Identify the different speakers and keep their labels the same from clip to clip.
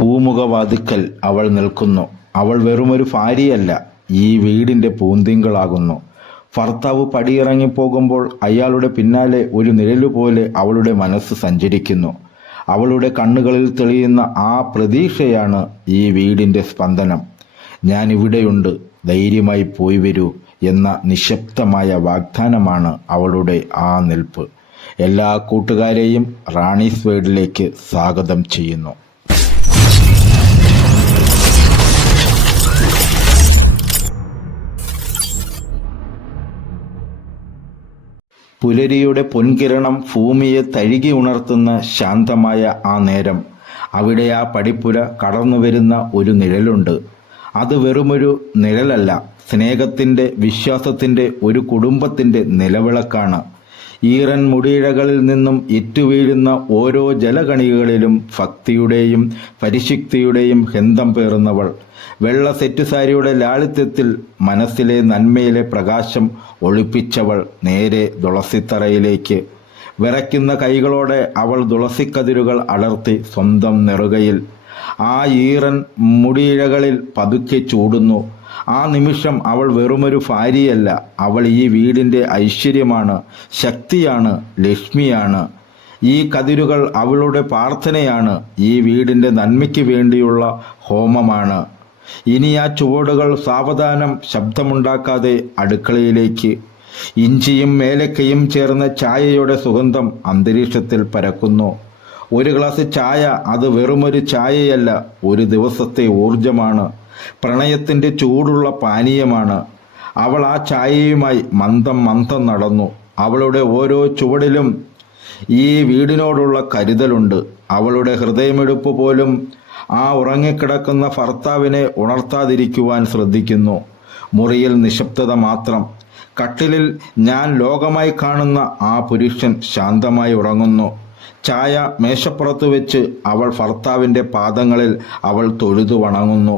Speaker 1: പൂമുഖവാതിക്കൽ അവൾ നിൽക്കുന്നു. അവൾ വെറുമൊരു ഭാര്യയല്ല ഈ വീടിന്റെ പൂന്തിങ്കളാകുന്നു. ഭർത്താവ് പടിയിറങ്ങിപ്പോകുമ്പോൾ അയാളുടെ പിന്നാലെ ഒരു നിഴലുപോലെ അവളുടെ മനസ്സ് സഞ്ചരിക്കുന്നു. അവളുടെ കണ്ണുകളിൽ തെളിയുന്ന ആ പ്രതീക്ഷയാണ് ഈ വീടിന്റെ സ്പന്ദനം. ഞാൻ ഇവിടെയുണ്ട് ധൈര്യമായി പോയി വരൂ എന്ന നിശബ്ദമായ വാഗ്ദാനമാണ് അവളുടെ ആ നിൽപ്പ്. എല്ലാ കൂട്ടുകാരെയും റാണീസ് വേഡിലേക്ക് സ്വാഗതം ചെയ്യുന്നു. പുലരിയുടെ പൊൻകിരണം ഭൂമിയെ തഴുകി ഉണർത്തുന്ന ശാന്തമായ ആ നേരം. അവിടെ ആ പടിപ്പുര കടന്നു വരുന്ന ഒരു നിഴലുണ്ട്. അത് വെറുമൊരു നിഴലല്ല. സ്നേഹത്തിന്റെ വിശ്വാസത്തിന്റെ ഒരു കുടുംബത്തിന്റെ നിലവിളക്കാണ്. ഈറൻ മുടിയിഴകളിൽ നിന്നും ഇറ്റുവീഴുന്ന ഓരോ ജലകണികകളിലും ഭക്തിയുടെയും പരിശുക്തിയുടെയും ഗന്ധം പേറുന്നവൾ. വെള്ള സെറ്റ് സാരിയുടെ ലാളിത്യത്തിൽ മനസ്സിലെ നന്മയിലെ പ്രകാശം ഒളിപ്പിച്ചവൾ നേരെ തുളസിത്തറയിലേക്ക്. വിറയ്ക്കുന്ന കൈകളോടെ അവൾ തുളസിക്കതിരുകൾ അടർത്തി സ്വന്തം നെറുകയിൽ ആ ഈറൻ മുടിയിഴകളിൽ പതുക്കെ ചൂടുന്നു. ആ നിമിഷം അവൾ വെറുമൊരു ഭാര്യയല്ല. അവൾ ഈ വീടിന്റെ ഐശ്വര്യമാണ് ശക്തിയാണ് ലക്ഷ്മിയാണ്. ഈ കതിരുകൾ അവളുടെ പ്രാർത്ഥനയാണ് ഈ വീടിന്റെ നന്മയ്ക്ക് വേണ്ടിയുള്ള ഹോമമാണ്. ഇനി ആ ചുവടുകൾ സാവധാനം ശബ്ദമുണ്ടാക്കാതെ അടുക്കളയിലേക്ക്. ഇഞ്ചിയും മേലക്കയും ചേർന്ന ചായയുടെ സുഗന്ധം അന്തരീക്ഷത്തിൽ പരക്കുന്നു. ഒരു ഗ്ലാസ് ചായ അത് വെറുമൊരു ചായയല്ല ഒരു ദിവസത്തെ ഊർജമാണ് പ്രണയത്തിന്റെ ചൂടുള്ള പാനീയമാണ്. അവൾ ആ ചായയുമായി മന്ദം മന്ദം നടന്നു. അവളുടെ ഓരോ ചുവടിലും ഈ വീടിനോടുള്ള കരുതലുണ്ട്. അവളുടെ ഹൃദയമെടുപ്പ് പോലും ആ ഉറങ്ങിക്കിടക്കുന്ന ഭർത്താവിനെ ഉണർത്താതിരിക്കുവാൻ ശ്രദ്ധിക്കുന്നു. മുറിയിൽ നിശബ്ദത മാത്രം. കട്ടിലിൽ ഞാൻ ലോകമായി കാണുന്ന ആ പുരുഷൻ ശാന്തമായി ഉറങ്ങുന്നു. ചായ മേശപ്പുറത്ത് വെച്ച് അവൾ ഭർത്താവിന്റെ പാദങ്ങളിൽ അവൾ തൊഴുതു വണങ്ങുന്നു.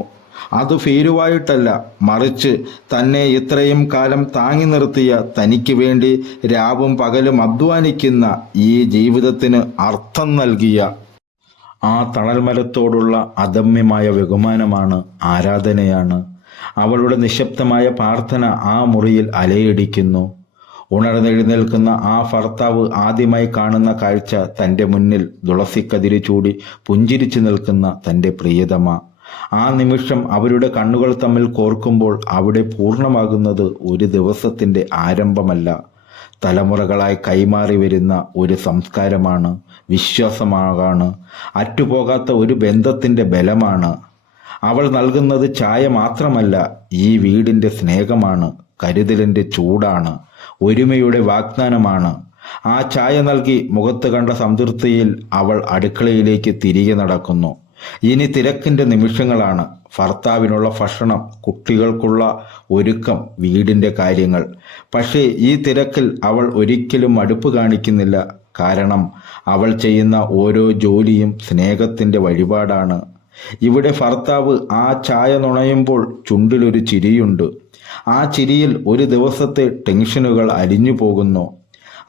Speaker 1: അത് ഫീരുവായിട്ടല്ല മറിച്ച് തന്നെ ഇത്രയും കാലം താങ്ങി നിർത്തിയ തനിക്ക് വേണ്ടി രാവും പകലും അധ്വാനിക്കുന്ന ഈ ജീവിതത്തിന് അർത്ഥം നൽകിയ ആ തണൽമരത്തോടുള്ള അദമ്യമായ ബഹുമാനമാണ് ആരാധനയാണ്. അവളുടെ നിശബ്ദമായ പ്രാർത്ഥന ആ മുറിയിൽ അലയടിക്കുന്നു. ഉണർന്നെഴുന്നേൽക്കുന്ന ആ ഭർത്താവ് ആദ്യമായി കാണുന്ന കാഴ്ച തന്റെ മുന്നിൽ തുളസിക്കതിരി ചൂടി പുഞ്ചിരിച്ചു നിൽക്കുന്ന തന്റെ പ്രിയതമ. ആ നിമിഷം അവരുടെ കണ്ണുകൾ തമ്മിൽ കോർക്കുമ്പോൾ അവിടെ പൂർണമാകുന്നത് ഒരു ദിവസത്തിന്റെ ആരംഭമല്ല. തലമുറകളായി കൈമാറി വരുന്ന ഒരു സംസ്കാരമാണ് വിശ്വാസമാകാണ് അറ്റുപോകാത്ത ഒരു ബന്ധത്തിന്റെ ബലമാണ്. അവൾ നൽകുന്നത് ചായ മാത്രമല്ല ഈ വീടിന്റെ സ്നേഹമാണ് കരുതലിന്റെ ചൂടാണ്. ഒരുമയുടെ വാഗ്ദാനമാണ്. ആ ചായ നൽകി മുഖത്ത് കണ്ട സംതൃപ്തിയിൽ അവൾ അടുക്കളയിലേക്ക് തിരികെ നടക്കുന്നു. ഇനി തിരക്കിന്റെ നിമിഷങ്ങളാണ്. ഭർത്താവിനുള്ള ഭക്ഷണം കുട്ടികൾക്കുള്ള ഒരുക്കം വീടിന്റെ കാര്യങ്ങൾ. പക്ഷേ ഈ തിരക്കിൽ അവൾ ഒരിക്കലും അടുപ്പ് കാണിക്കുന്നില്ല. കാരണം അവൾ ചെയ്യുന്ന ഓരോ ജോലിയും സ്നേഹത്തിന്റെ വഴിപാടാണ്. ഇവിടെ ഭർത്താവ് ആ ചായ നുണയുമ്പോൾ ചുണ്ടിലൊരു ചിരിയുണ്ട്. ആ ചിരിയിൽ ഒരു ദിവസത്തെ ടെൻഷനുകൾ അലിഞ്ഞു പോകുന്നു.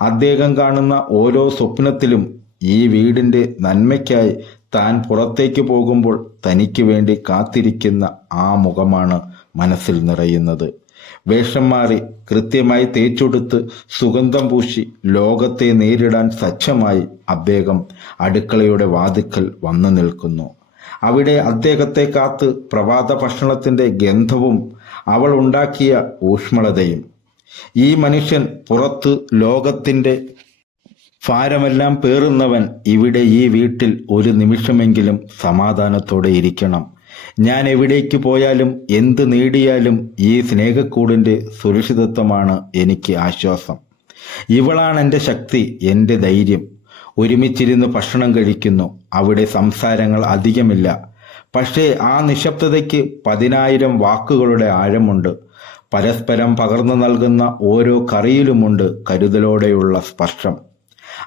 Speaker 1: അദ്ദേഹം കാണുന്ന ഓരോ സ്വപ്നത്തിലും ഈ വീടിന്റെ നന്മയ്ക്കായി താൻ പുറത്തേക്ക് പോകുമ്പോൾ തനിക്ക് വേണ്ടി കാത്തിരിക്കുന്ന ആ മുഖമാണ് മനസ്സിൽ നിറയുന്നത്. വേഷം മാറി കൃത്യമായി തേച്ചൊടുത്ത് സുഗന്ധം പൂശി ലോകത്തെ നേരിടാൻ സജ്ജമായി അദ്ദേഹം അടുക്കളയുടെ വാതിക്കൽ വന്നു നിൽക്കുന്നു. അവിടെ അദ്ദേഹത്തെ കാത്ത് പ്രഭാത ഭക്ഷണത്തിന്റെ ഗന്ധവും അവൾ ഉണ്ടാക്കിയ ഊഷ്മളതയും. ഈ മനുഷ്യൻ പുറത്ത് ലോകത്തിന്റെ ഭാരമെല്ലാം പേറുന്നവൻ ഇവിടെ ഈ വീട്ടിൽ ഒരു നിമിഷമെങ്കിലും സമാധാനത്തോടെ ഇരിക്കണം. ഞാൻ എവിടേക്ക് പോയാലും എന്ത് നേടിയാലും ഈ സ്നേഹക്കൂടിന്റെ സുരക്ഷിതത്വമാണ് എനിക്ക് ആശ്വാസം. ഇവളാണ് എന്റെ ശക്തി എന്റെ ധൈര്യം. ഒരുമിച്ചിരുന്ന് ഭക്ഷണം കഴിക്കുന്നു. അവിടെ സംസാരങ്ങൾ അധികമില്ല. പക്ഷേ ആ നിശബ്ദതയ്ക്ക് പതിനായിരം വാക്കുകളുടെ ആഴമുണ്ട്. പരസ്പരം പകർന്നു നൽകുന്ന ഓരോ കറിയിലുമുണ്ട് കരുതലോടെയുള്ള സ്പർശം.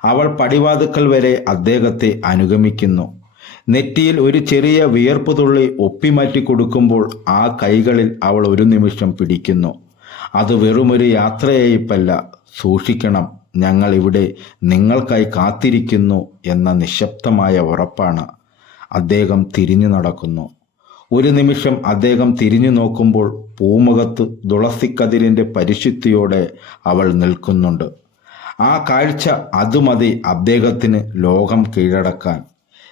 Speaker 1: അവൾ പടിവാതുക്കൽ വരെ അദ്ദേഹത്തെ അനുഗമിക്കുന്നു. നെറ്റിയിൽ ഒരു ചെറിയ വിയർപ്പ് തുള്ളി ഒപ്പിമാറ്റി കൊടുക്കുമ്പോൾ ആ കൈകളിൽ അവൾ ഒരു നിമിഷം പിടിക്കുന്നു. അത് വെറുമൊരു യാത്രയയപ്പല്ല സൂക്ഷിക്കണം. ഞങ്ങൾ ഇവിടെ നിങ്ങൾക്കായി കാത്തിരിക്കുന്നു എന്ന നിശബ്ദമായ ഉറപ്പാണ്. അദ്ദേഹം തിരിഞ്ഞു നടക്കുന്നു. ഒരു നിമിഷം അദ്ദേഹം തിരിഞ്ഞു നോക്കുമ്പോൾ പൂമുഖത്ത് തുളസിക്കതിരിന്റെ പരിശുദ്ധിയോടെ അവൾ നിൽക്കുന്നുണ്ട്. ആ കാഴ്ച അത് മതി അദ്ദേഹത്തിന് ലോകം കീഴടക്കാൻ.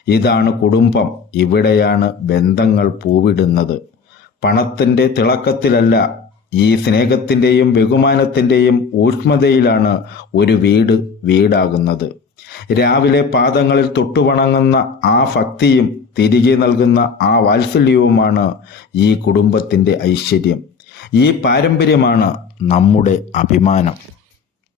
Speaker 1: ഇതാണ് കുടുംബം. ഇവിടെയാണ് ബന്ധങ്ങൾ പൂവിടുന്നത്. പണത്തിന്റെ തിളക്കത്തിലല്ല ഈ സ്നേഹത്തിന്റെയും ബഹുമാനത്തിന്റെയും ഊഷ്മതയിലാണ് ഒരു വീട് വീടാകുന്നത്. രാവിലെ പാദങ്ങളിൽ തൊട്ടുവണങ്ങുന്ന ആ ഭക്തിയും തിരികെ നൽകുന്ന ആ വാത്സല്യവുമാണ് ഈ കുടുംബത്തിന്റെ ഐശ്വര്യം. ഈ പാരമ്പര്യമാണ് നമ്മുടെ അഭിമാനം.